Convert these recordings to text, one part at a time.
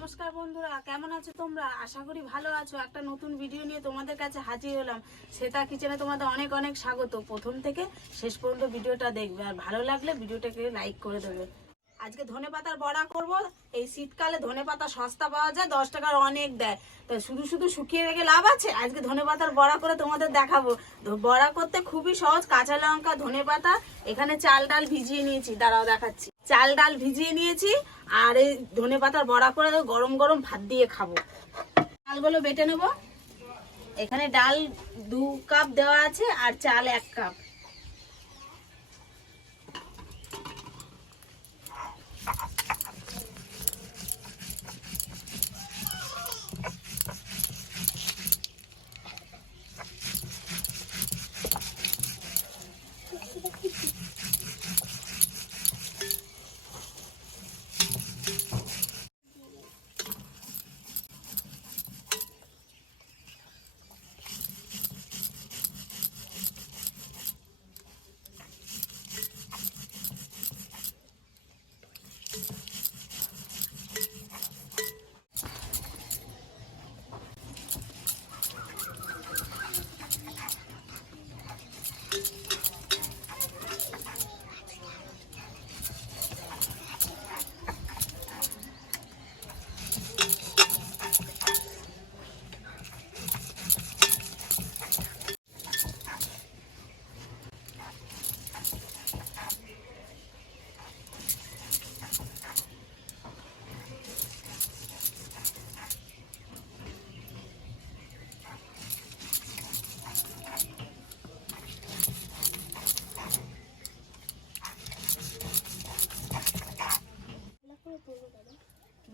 নমস্কার বন্ধুরা, কেমন আছো তোমরা? আশা করি ভালো আছো। একটা নতুন ভিডিও নিয়ে তোমাদের কাছে হাজির হলাম। শ্বেতা কিচেনে তোমাদের অনেক অনেক স্বাগত। প্রথম থেকে শেষ পর্যন্ত ভিডিওটা দেখবে, আর ভালো লাগলে ভিডিওটাকে লাইক করে দেবে। আজকে ধনেপাতার বড়া করব। এই শীতকালে ধনেপাতা সস্তা পাওয়া যায়, 10 টাকার অনেক দেয়। তো শুধু শুধু শুকিয়ে রেখে লাভ আছে? আজকে ধনেপাতার বড়া করে তোমাদের দেখাবো। বড়া করতে খুবই সহজ। কাঁচা লঙ্কা, ধনেপাতা, এখানে চাল ডাল ভিজিয়ে নিয়েছি, দাঁড়াও দেখাচ্ছি। চাল ডাল ভিজিয়ে নিয়েছি, আর এই ধনেপাতার বড়া করে গরম গরম ভাত দিয়ে খাবো। ডালগুলো বেটে নেব। এখানে ডাল 2 কাপ দেওয়া আছে, আর চাল 1 কাপ।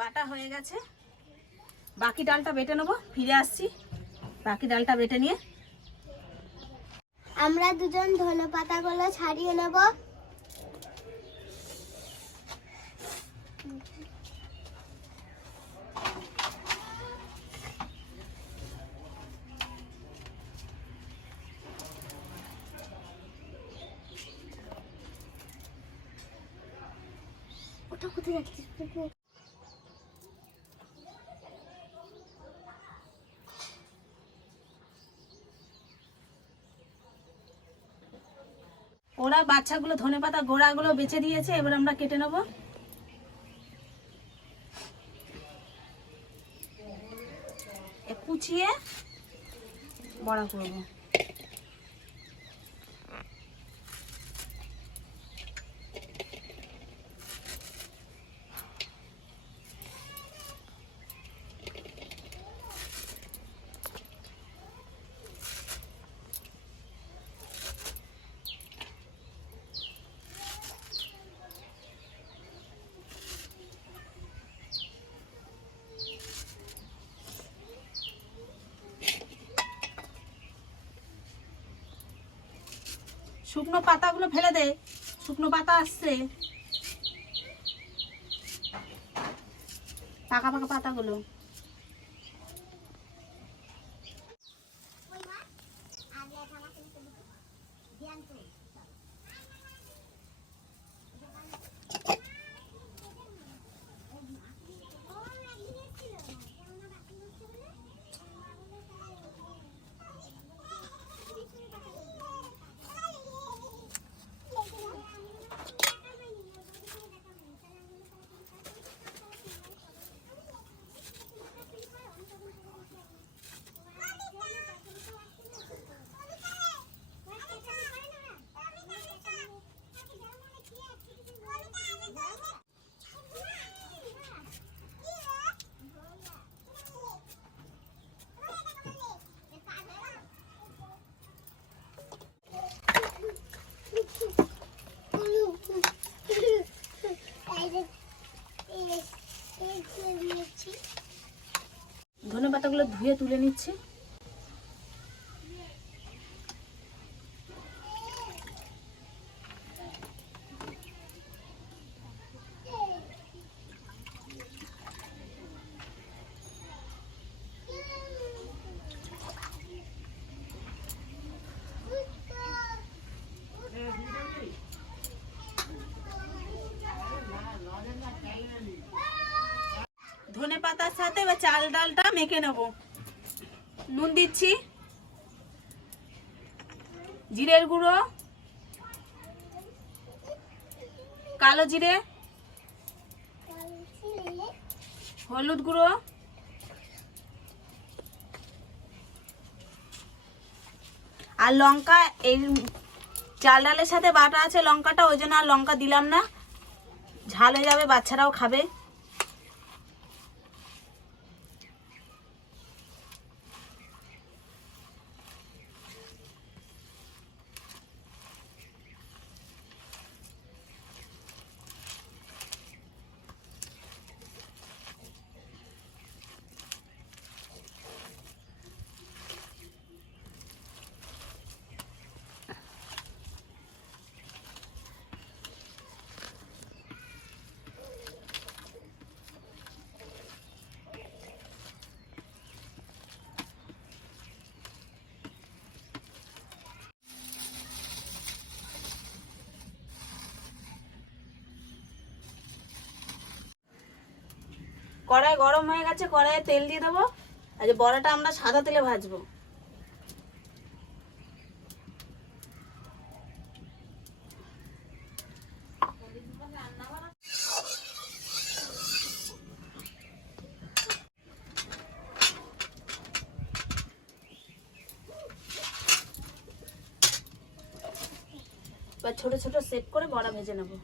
বাটা হয়ে গেছে, বাকি ডালটা বেটে নেবো। ফিরে আসছি বাকি ডালটা বেটে নিয়ে। আমরা দুজন ধনেপাতাগুলো ছাড়িয়ে নেব। ওটা কোথায় যাচ্ছিস? ওরা বাচ্চাগুলো ধনেপাতা গোড়াগুলো বেছে দিয়েছে, এবার আমরা কেটে নেব। কুচিয়ে বড়া করবো। শুকনো পাতাগুলো ফেলে দে, শুকনো পাতা আসছে, পাকা পাকা পাতাগুলো। ধনেপাতাগুলো ধুয়ে তুলে নিচ্ছি। ধনে পাতার সাথে এবার চাল ডালটা মেখে নেব। নুন দিচ্ছি, জিরের গুঁড়ো, কালো জিরে, হলুদ গুঁড়ো, আর লঙ্কা। এই চাল ডালের সাথে বাটা আছে লঙ্কাটা, ওই জন্য আর লঙ্কা দিলাম না, ঝাল হয়ে যাবে, বাচ্চারাও খাবে। কড়াই গরম হয়ে গেছে, কড়াইয়ে তেল দিয়ে দেবো। আর বড়াটা আমরা সাদা তেলে ভাজবো। এবার ছোট ছোট সেট করে বড়া ভেজে নেবো।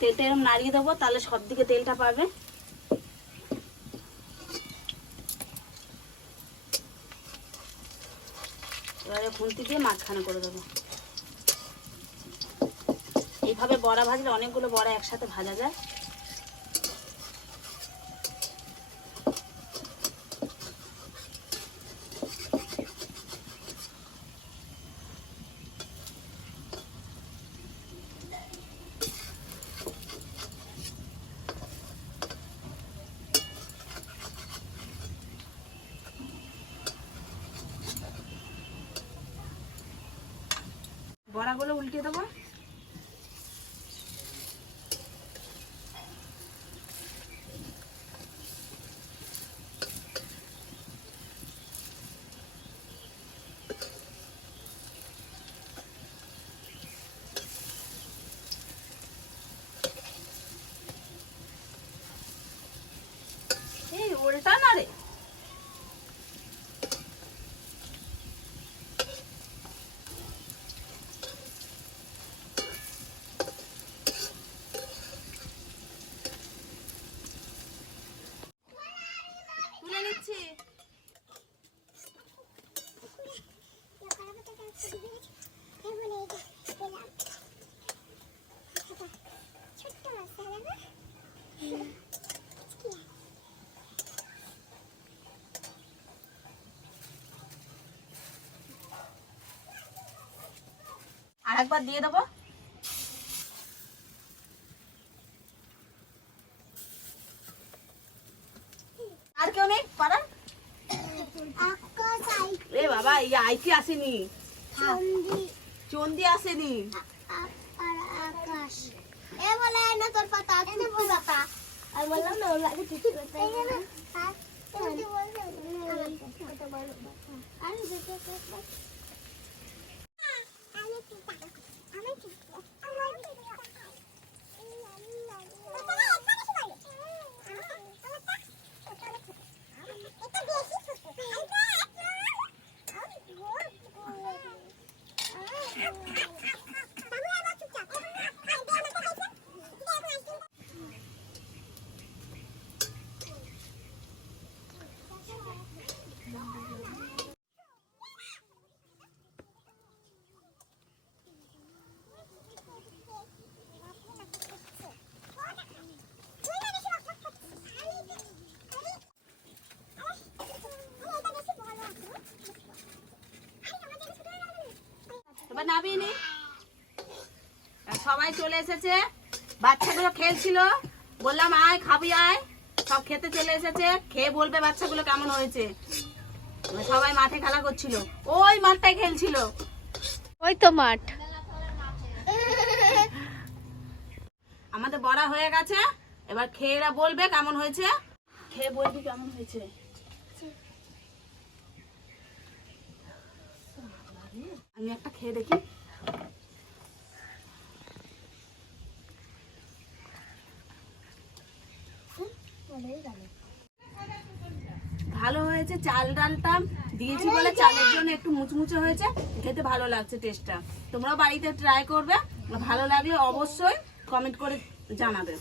তেলটা এরকম নাড়িয়ে দেবো, তাহলে সব দিকে তেলটা পাবে। এবারে খুন্তি দিয়ে মাঝখানে করে দেবো। এইভাবে বড়া ভাজলে অনেকগুলো বড়া একসাথে ভাজা যায়। বড়াগুলো উল্টে দেবো। এই উল্টা না রে। তুলে নিচ্ছি। আরেকবার দিয়ে দেবো। আর কেউ নেই পাড়ার? এ বাবা, এই আইটি আসেনি, চন্দি আসেনি। এ বলে না তোর পাতা, তুমি পাতা। আমি বললাম না ওর লাগে ঠিক আছে। এবার নাবিয়ে নি। সবাই চলে এসেছে, বাচ্চাগুলো খেলছিল, বললাম আয় খাবি আয়, সব খেতে চলে এসেছে, খেয়ে বলবে বাচ্চাগুলো কেমন হয়েছে। সবাই মাঠে খেলা করছিল, ওই মাঠটাই খেলছিল, ওই তো মাঠ। আমাদের বড়া হয়ে গেছে, এবার খেয়ে এরা বলবে কেমন হয়েছে, খেয়ে বলবি কেমন হয়েছে। আমি একটা খেয়ে দেখি। ভালো হয়েছে, চাল ডালটা দিয়েছি বলে চালের জন্য একটু মুচমুচে হয়েছে, খেতে ভালো লাগছে টেস্টটা। তোমরাও বাড়িতে ট্রাই করবে, ভালো লাগলে অবশ্যই কমেন্ট করে জানাবে।